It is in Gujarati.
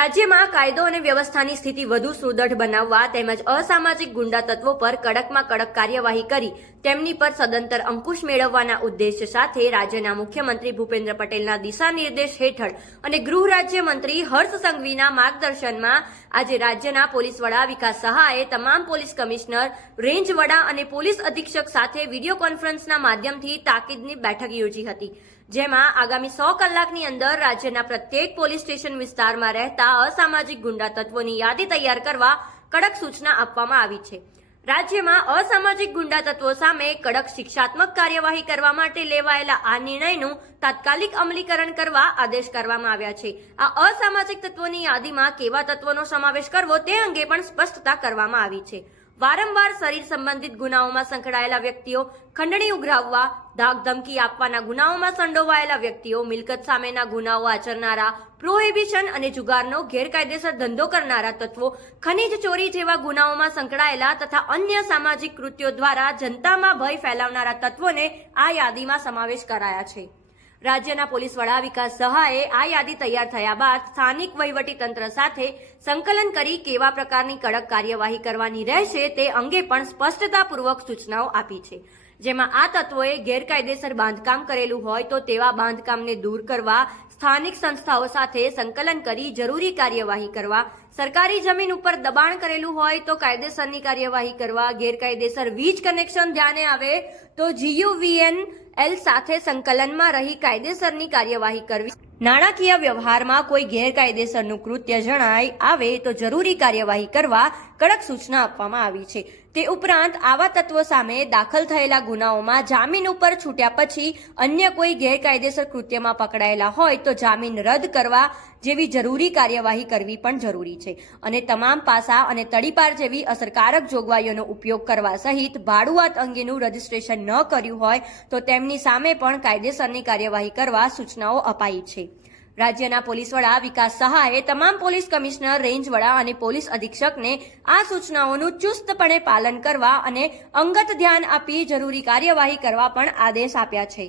રાજ્યમાં કાયદો અને વ્યવસ્થાની સ્થિતિ વધુ સુદૃઢ બનાવવા તેમજ અસામાજિક ગુંડા તત્વો પર કડકમાં કડક કાર્યવાહી કરી તેમની પર સદંતર અંકુશ મેળવવાના ઉદ્દેશ્ય સાથે રાજ્યના મુખ્યમંત્રી ભૂપેન્દ્ર પટેલના દિશા નિર્દેશ હેઠળ અને ગૃહ રાજ્યમંત્રી હર્ષ સંઘવીના માર્ગદર્શનમાં આજે રાજ્યના પોલીસ વડા વિકાસ સહાયે તમામ પોલીસ કમિશનર, રેન્જ વડા અને પોલીસ અધિક્ષક સાથે વિડીયો કોન્ફરન્સના માધ્યમથી તાકીદની બેઠક યોજી હતી, જેમાં આગામી 100 કલાકની અંદર રાજ્યના પ્રત્યેક પોલીસ સ્ટેશન વિસ્તારમાં રહેતા અસામાજિક ગુંડા તત્વોની યાદી તૈયાર કરવા કડક સૂચના આપવામાં આવી છે. રાજ્યમાં અસામાજિક ગુંડા તત્વો સામે કડક શિક્ષાત્મક કાર્યવાહી કરવા માટે લેવાયેલા આ નિર્ણયનું તાત્કાલિક અમલીકરણ કરવા આદેશ કરવામાં આવ્યા છે. આ અસામાજિક તત્વોની યાદીમાં કેવા તત્વોનો સમાવેશ કરવો તે અંગે પણ સ્પષ્ટતા કરવામાં આવી છે. વારંવાર શરીર સંબંધિત ગુનાઓમાં સંકળાયેલા વ્યક્તિઓ, ખંડણી ઉઘરાવવા, ધાકધમકી આપવાના ગુનાઓમાં સંડોવાયેલા વ્યક્તિઓ, મિલકત સામેના ગુનાઓ આચરનારા, પ્રોહિબિશન અને જુગારનો ગેરકાયદેસર ધંધો કરનારા તત્વો, ખનીજ ચોરી જેવા ગુનાઓમાં સંકળાયેલા તથા અન્ય સામાજિક કૃત્યો દ્વારા જનતામાં ભય ફેલાવનારા તત્વોને આ યાદીમાં સમાવેશ કરાયા છે. રાજ્યના પોલીસ વડા વિકાસ સહાયે આ યાદી તૈયાર થયા બાદ સ્થાનિક વહીવટીતંત્ર સાથે સંકલન કરી કેવા પ્રકારની કડક કાર્યવાહી કરવાની રહેશે તે અંગે પણ સ્પષ્ટતાપૂર્વક સૂચનાઓ આપી છે, જેમાં આ તત્વોએ ગેરકાયદેસર બાંધકામ કરેલું હોય તો તેવા બાંધકામને દૂર કરવા, સ્થાનિક સંસ્થાઓ સાથે સંકલન કરી જરૂરી કાર્યવાહી કરવા, સરકારી જમીન ઉપર દબાણ કરેલું હોય તો કાયદેસરની કાર્યવાહી કરવા, ગેરકાયદેસર વીજ કનેક્શન ધ્યાને આવે તો GUVNL સાથે સંકલનમાં રહી કાયદેસરની કાર્યવાહી કરવી, નાણાકીય વ્યવહારમાં કોઈ ગેરકાયદેસરનું કૃત્ય જણાય આવે તો જરૂરી કાર્યવાહી કરવા કડક સૂચના આપવામાં આવી છે. તે ઉપરાંત આવા તત્વો સામે દાખલ થયેલા ગુનાઓમાં જામીન ઉપર છૂટ્યા પછી અન્ય કોઈ ગેરકાયદેસર કૃત્યમાં પકડાયેલા હોય તો જામીન રદ કરવા જેવી જરૂરી કાર્યવાહી કરવી પણ જરૂરી છે અને તમામ પાસા અને તડીપાર જેવી અસરકારક જોગવાઈઓનો ઉપયોગ કરવા સહિત ભાડુઆત અંગેનું રજીસ્ટ્રેશન ન કર્યું હોય તો તેમની સામે પણ કાયદેસરની કાર્યવાહી કરવા સૂચનાઓ અપાઈ છે. રાજ્યના પોલીસ વડા વિકાસ સહાયે તમામ પોલીસ કમિશનર, રેન્જ વડા અને પોલીસ અધિક્ષકને આ સૂચનાઓનું ચુસ્તપણે પાલન કરવા અને અંગત ધ્યાન આપી જરૂરી કાર્યવાહી કરવા પણ આદેશ આપ્યા છે.